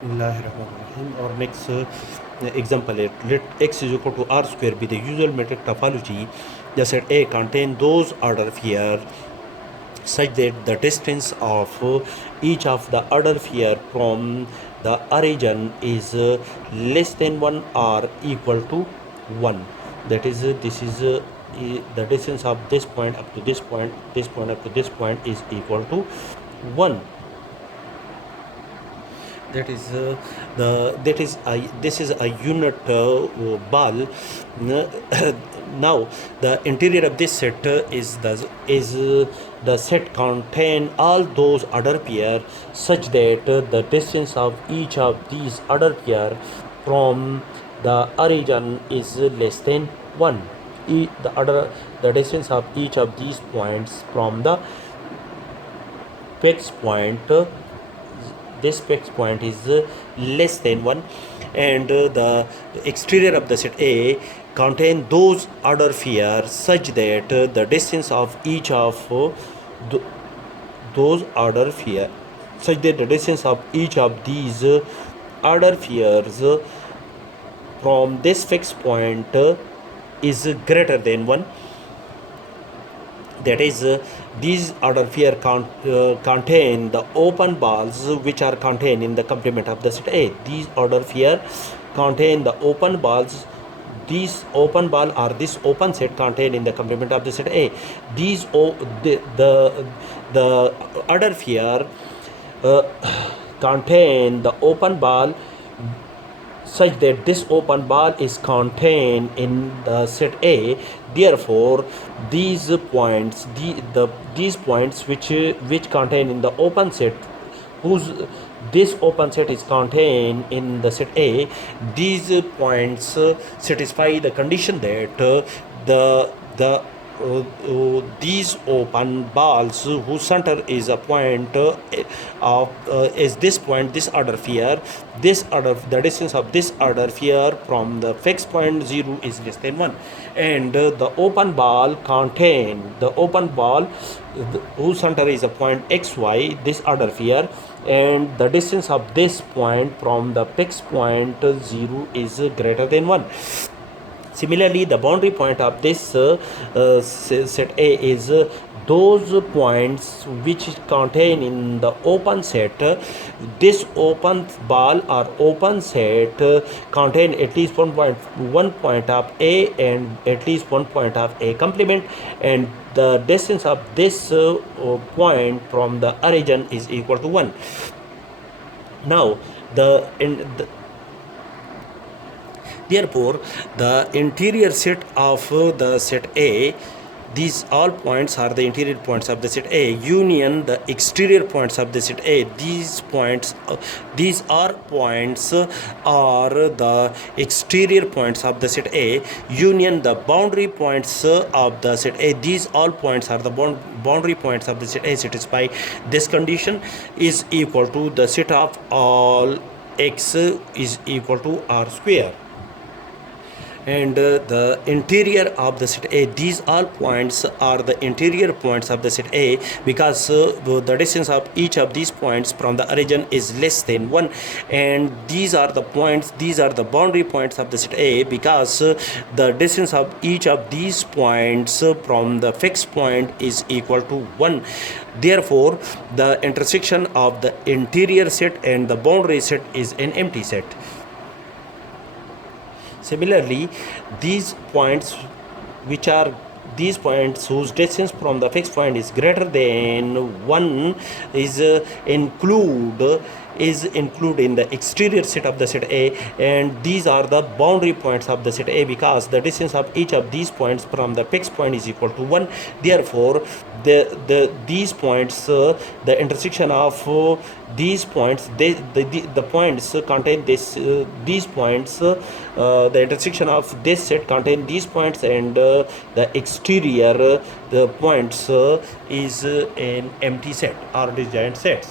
Bismillahirrahmanirrahim. Our next example is let x is equal to r square be the usual metric topology. The set A contain those order here such that the distance of each of the order here from the origin is less than 1 or equal to 1. That is this is the distance of this point up to this point, this point up to this point is equal to 1. That is this is a unit ball. Now the interior of this set is the set contain all those order pair such that the distance of each of these order pair from the origin is less than 1. The distance of each of these points from the fixed point, this fixed point is less than 1, and the exterior of the set A contain those order pairs such that the distance of each of those order pairs such that the distance of each of these order pairs from this fixed point is greater than 1. That is these order pair contain the open balls which are contained in the complement of the set A. These order pair contain the open balls. These open ball or this open set contained in the complement of the set A. These the order pair contain the open ball such that this open ball is contained in the set A. Therefore, these points, these points which contain in the open set, this open set is contained in the set A, these points satisfy the condition that these open balls whose center is a point of is this point, this order pair, the distance of this order pair from the fixed point 0 is less than 1, and the open ball whose center is a point xy, this order pair, and the distance of this point from the fixed point 0 is greater than 1. Similarly, the boundary point of this set A is those points which contain in the open set. This open ball or open set contain at least one point of A and at least one point of A complement, and the distance of this point from the origin is equal to 1. Now therefore, the interior set of the set A, these all points are the interior points of the set A, union the exterior points of the set A. These points, these are points are the exterior points of the set A, union the boundary points of the set A. These all points are the boundary points of the set A. Satisfy this condition is equal to the set of all x is equal to r square. And the interior of the set A, these all points are the interior points of the set A because the distance of each of these points from the origin is less than 1, and these are the points, these are the boundary points of the set A because the distance of each of these points from the fixed point is equal to 1. Therefore, the intersection of the interior set and the boundary set is an empty set. Similarly, these points whose distance from the fixed point is greater than 1 is include in the exterior set of the set A, and these are the boundary points of the set A because the distance of each of these points from the fixed point is equal to 1. Therefore, these points, the intersection of these points, the points contain this these points, the intersection of this set contain these points, and the exterior the points is an empty set or disjoint sets.